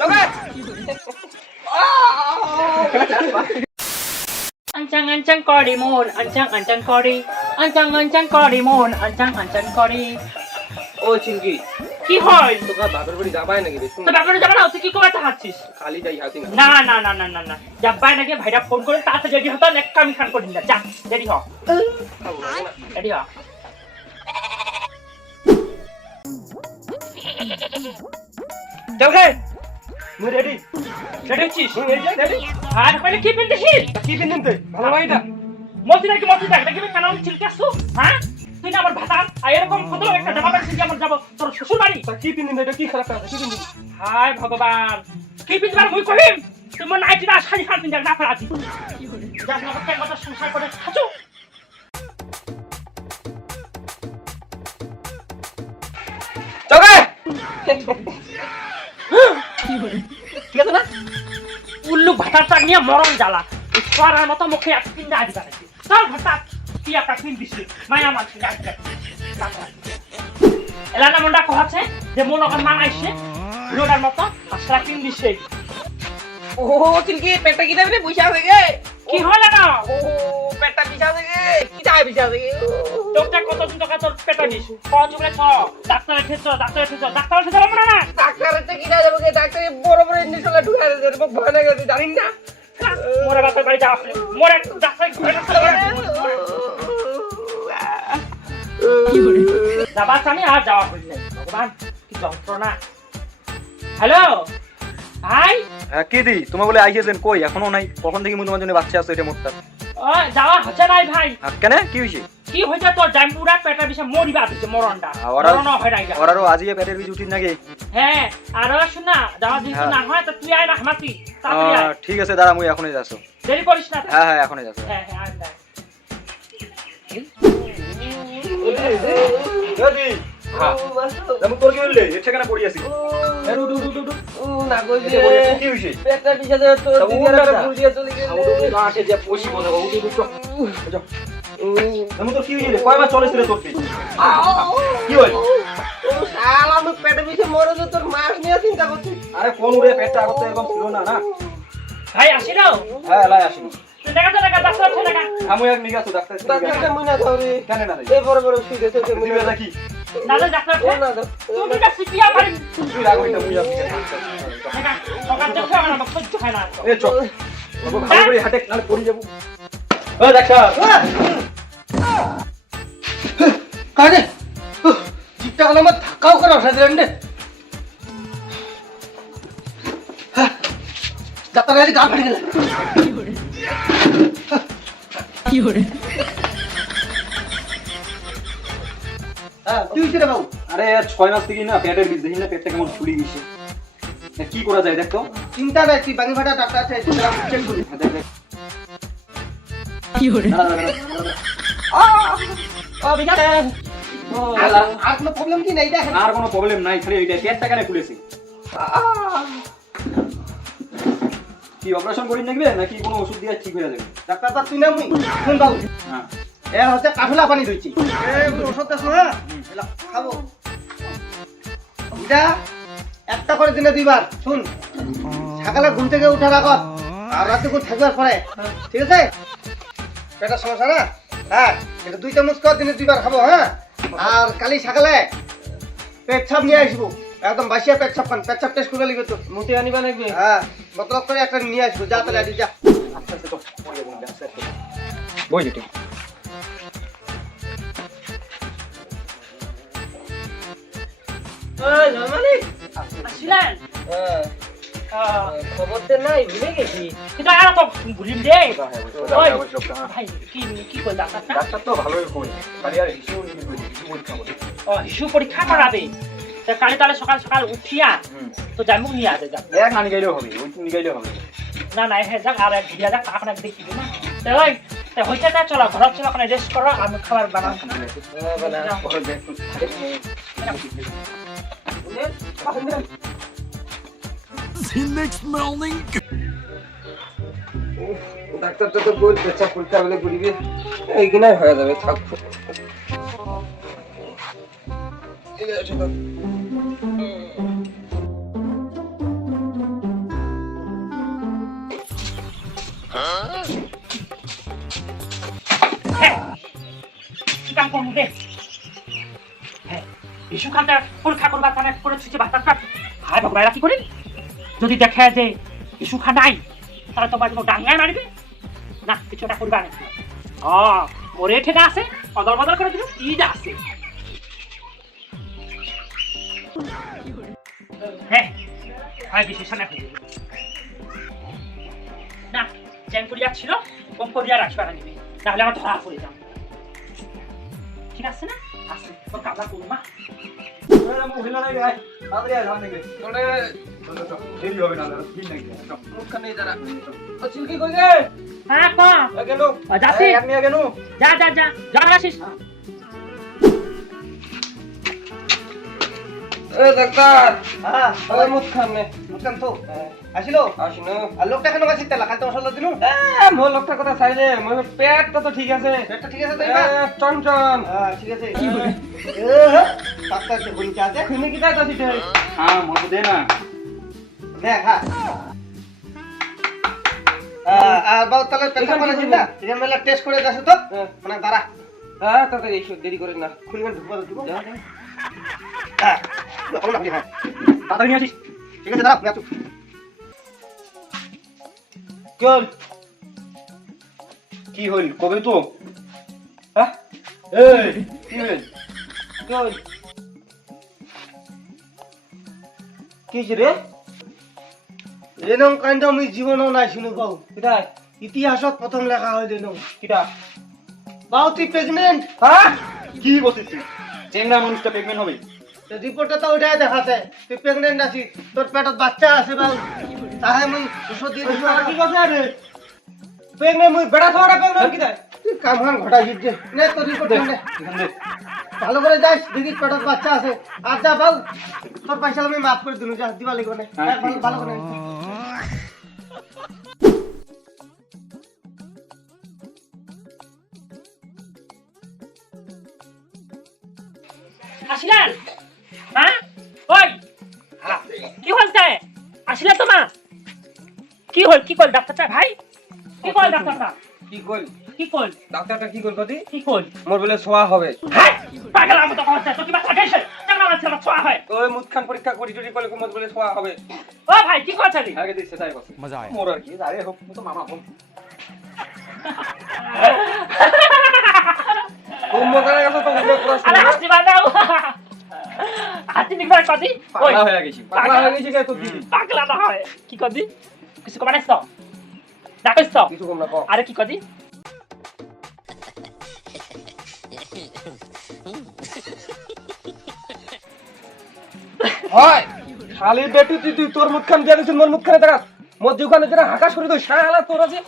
Coba. Ancang-ancang kori mon, ancang-ancang kori, ancang-ancang kori mon, ancang-ancang kori. ও চিঙ্কি কি হয়? তোকে বাপের বাড়ি যাবাই নাকি রে? তো ব্যাপারে যাবে না, তুই কি করে চাচ্ছিস? খালি যাই হাতি না। না না না না না না, যাবাই নাকি ভাইরা ফোন করে তাতে রেডি হতো নেক কামি খান করে দিন যা, রেডি হ, রেডি হ। চল গে মুই রেডি রেডি হচ্ছিস? রেডি আর কইলে কি পিনতেছিস? কি পিনদিন তুই ভালো ভাইটা মতি নাকি মতি দেখ দেখবি কেন আমি চিলকে আসছো? হ্যাঁ তুই না আমার ভাতা আর এরকম কত একটা জামা প্যান্ট দিয়ে আমার যাবো তোর শ্বশুর বাড়ি? তা কি পিনদিন এটা কি খারাপ আছে কি পিনদিন হায় ভগবান, কি পিনবার মুই করিম? তুমি নাইটি না শাড়ি খান পিন না ফেরাছি যাস না কেন কথা সংসার করে খাচো। চল গে ঠিক আছে না উল্লু ভাতাটা নিয়ে মরণ জ্বালা করার মতো মুখে এক পিন আজ বানাইছি চল ভাতা কি একটা পিন দিছি মায়া মাছ এলানা মন্ডা কহাছে যে মন ওখান মানাইছে লোডার মতো আসলা পিন দিছে। ও চিঙ্কি পেটটা কি যাবে রে বুঝা হয়ে গে কি হলো না ও পেটটা বিছা হয়ে গে কি যায় বিছা হয়ে গে তোরটা কতদিন টাকা তোর পেটা দিস কোন যুগে ছ ডাক্তারের ক্ষেত্রে ডাক্তারের ক্ষেত্রে যাবো না ডাক্তারের তো কি না যাবো গে ডাক্তারে বড় বড় ইঞ্জেকশন ঢুকাই দেবে মোক ভয় লাগে তুই জানিস না মোরে বাপের বাড়ি যাওয়া মোরে ডাক্তার ঘুরে যাবা জানি আর যাওয়া হইল না ভগবান কি যন্ত্রণা। হ্যালো ভাই, হ্যাঁ কি দি তোমার বলে আইছেন কই এখনো নাই কখন থেকে তোমার জন্য বাচ্চা আছে এটা মোটটা ও যাওয়া হচ্ছে নাই ভাই। কেন কি হইছে কি হইছে তোর জামপুরা পেটা বিষে মরিবা দিছে মরণটা মরণ হয় নাই ওরারও আজিয়ে পেটের বীজ উঠিন নাকি? হ্যাঁ আর শুনা যাওয়া দিছ না হয় তো তুই আয় না হামাতি তাড়াতাড়ি আয় ঠিক আছে দাঁড়া মুই এখনই যাচ্ছ। দেরি করিস না। হ্যাঁ হ্যাঁ এখনই যাচ্ছ। হ্যাঁ হ্যাঁ আয় আয়। দাদি হ্যাঁ আমি তোর কি বললে এর ঠিকানা পড়ি আছি না কই এতে যে পড়ি আছি, কি হইছে পেটটা বিছা যায় তো তা দিনের উঠটা ভুল দিয়ে চলে গেল গাঁটে যে পশি মনে উঠি উঠো যাও আমি তো কি হইছে কয়বার চলেছ রে তোর কি হইল ও শালা আমি পেটে বিছে মরে যে তোর মাছ নিয়ে চিন্তা করছিস আরে কোন উড়ে পেটটা আগত এরকম ছিল না না ভাই আসি নাও হ্যাঁ লাই আসি তুই দেখা ডাক্তার আছে দেখা আমি এক নিগাছ ডাক্তার ডাক্তারটা মুনা ধরে কেন না এই বড় বড় সুই দেছে তো দিবে নাকি না ডাক্তার ও না দাও তুমি কা সিপিয়া মারি তুই রাগ হইতা মুই আপনি দেখা সকাল থেকে আমার না সহ্য হয় না এ চল বাবু ভালো করে হাটে নালে পড়ি যাব ও ডাক্তার কানে জিপটা গেল আমার ধাক্কাও করে উঠে দিলেন রে ডাক্তার আজ গা ফেটে গেল কি করে হ্যাঁ তুই কি রে বাবু আরে 6 মাস থেকে না পেটের বীজ দেখি না পেটটা কেমন ফুলি গেছে কি করা যায় দেখ তো চিন্তা নাই তুই বাঙি ফাটা ডাক্তার আছে চেক করি দেখ দেখ কি করে ও বিকালে আর কোনো প্রবলেম কি নাই দেখ আর কোনো প্রবলেম নাই খালি এইটা পেটটা কেন ফুলেছে কি অপারেশন করি নাকি নাকি কোনো ওষুধ দিয়ে ঠিক হয়ে যাবে ডাক্তার তো তুই না মুই শুন বাবু হ্যাঁ এর হচ্ছে কাঠুলা পানি দিচ্ছি ওষুধ দেশ না খাবো এটা একটা করে দিনে দুইবার শুন সকালে ঘুম থেকে উঠার আগত আর রাতে ঘুম থাকবার পরে ঠিক আছে পেটের সমস্যা না হ্যাঁ এটা 2 চামচ করে দিনে দুইবার খাবো হ্যাঁ আর কালি সকালে পেটছাপ নিয়ে আসবো একদম বাসিয়া পেটছাপ খান পেটছাপ টেস্ট করে লিখবে তো মুতে আনিবা নাকি? হ্যাঁ মতলব করে একটা নিয়ে আসবো যা তাহলে আদি যা আচ্ছা আচ্ছা তো পড়ে যাবো ব্যবসা বই যেটা ওই নরমালি আসিলেন খবর তো নাই ভুলে গেছি কিন্তু আর তো ভুলিম দে ওই ডাক্তার ভাই কি কই ডাক্তারটা তো ভালোই কই খালি আর হিসু নিবি কই হিসু পরীক্ষা করে ও হিসু পরীক্ষা করাবে তা কালি তাহলে সকাল সকাল উঠিয়া তো জামু নিয়ে আসে যা এক নানি গাইলেও হবে ওই তুমি গাইলেও হবে না না হ্যাঁ যাক আর এক ঘুরিয়া যাক এখন এক দেখি না তা ওই তা হইতে না চলো ঘর চলো ওখানে রেস্ট করো আমি খাবার বানাবো ডাক্তারটা তো বল পেশা পরীক্ষা বলে করিবে এইখানে হয়ে যাবে থাক ঠিক আছে হ্যাঁ, কি কাম করবো দে? হ্যাঁ, ইস্যু খানটা পরীক্ষা করবার কারণে করে ছুটে বাতাসটা হায় ভগবান এরা কি করেন? যদি দেখে যে ইস্যু খান নাই তাহলে তোমার কোনো ডাঙ্গায় মারবে না, কিছু একটা করবে না। ওরে ঠেকা আছে, অদল বদল করে দিল, ঈদ আছে। হ্যাঁ, হয় বেশি সামনে খুঁজে না, চ্যান করিয়া ছিল, কম করিয়া রাখবে না নিবি, নাহলে আমার ধরা পড়ে যাও। ঠিক আছে না? আছে, তোর কাপড় করবো মা। মহিলা নাই রে, তাড়াতাড়ি আয়, সামনে গিয়ে। দেরি হবে না, ভিড় নাই। মুখখানে যারা। ও চিলকি কই রে? হ্যাঁ, পা। গেল। যাচ্ছি। এমনি গেল। যা যা যা, যা আসিস। এ ডাক্তার, হ্যাঁ ওই মুখখানে। বুঝলাম তো আসিলো আসিনো। আর লোকটা কেন কাছে তেলা কালকে ওষুধ দিনু মোর লোকটার কথা ছাইলে, মোর পেটটা তো ঠিক আছে। পেটটা ঠিক আছে তো এবার চঞ্চন। হ্যাঁ ঠিক আছে ডাক্তার কে বলি আছে তুমি কি চাইতা সিটে? হ্যাঁ, মোর দে না। দেখ হ্যাঁ আর বাবু তাহলে পেশা করে দিন না এখানে মেলা টেস্ট করে যাচ্ছে তো মানে দাঁড়া হ্যাঁ, তাড়াতাড়ি এসো, দেরি করেন না। খুলবেন ঢুকবো ঢুকবো যা, যা। হ্যাঁ এখন আপনি হ্যাঁ তাড়াতাড়ি নিয়ে আসিস। ঠিক আছে দাঁড়া যাচ্ছ চল। কি হইল কবে তো? হ্যাঁ, এই কি হইল? চল। কি হইছে রে? এরকম কাণ্ড আমি জীবনও নাই শুনে বাবু কিটা? ইতিহাসত প্রথম লেখা হয় দেন কিটা? বাবু তুই প্রেগনেন্ট হ্যাঁ, কি বলছিস? চেংড়া মানুষটা প্রেগনেন্ট হবে? রিপোর্টে তো ওইটাই দেখাছে তুই প্রেগনেন্ট আছিস তোর পেটত বাচ্চা আছে বাবু তাহে মুই ওষুধ দিয়ে দিছি কি কথা রে? প্রেগনেন্ট মুই বেড়া খাওয়াটা প্রেগনেন্ট কিটা? তুই কাম হান ঘটাই দিচ্ছে নে তোর রিপোর্ট নে এখান দে। ভালো করে যাস দেখি পেটত বাচ্চা আছে আর যা বাবু তোর পয়সা আমি মাফ করে দিলু যা দিবা লাগবে না হ্যাঁ, ভালো ভালো করে আসিলেন? হ্যাঁ, ওই কি হয়েছে? আসিলেন তো মা? কি হল? কি কল ডাক্তারটা ভাই? কি কল ডাক্তারটা? কি কইল? কি কল? ডাক্তারটা কি কইল কদি? কি কল? মোর বলে সোয়া হবে। হ্যাঁ, পাগল আমি তো কথা তো কি বাচ্চা গেছে? কেন আমার ছেলে ছোঁয়া হয়? ওই মুখখান পরীক্ষা করি টরি করলে মোর বলে সোয়া হবে। ও ভাই কি কথা রে? আগে দিছে তাই কথা। মজা আয়। মোর আর কি, আরে হোক মু তো মামা বোন। তুমি করে গেছো তো উঠে পুরো আরে হাসি বানাও। হাতি নিবার কদি? ওই পাগলা হয়ে গেছি। পাগলা হয়ে গেছি কে তো দিদি? পাগলা না হয়। কি কদি? কিছু কমাইছ তো? ডাকছ তো? কিছু কম না কম। আরে কি কদি? হয় খালি বেটু তুই তোর মুখখান দিয়ে দিছিস মোর মুখখানে দেখা মোর দোকানে যারা হাকাশ করে দই শালা তোর আছে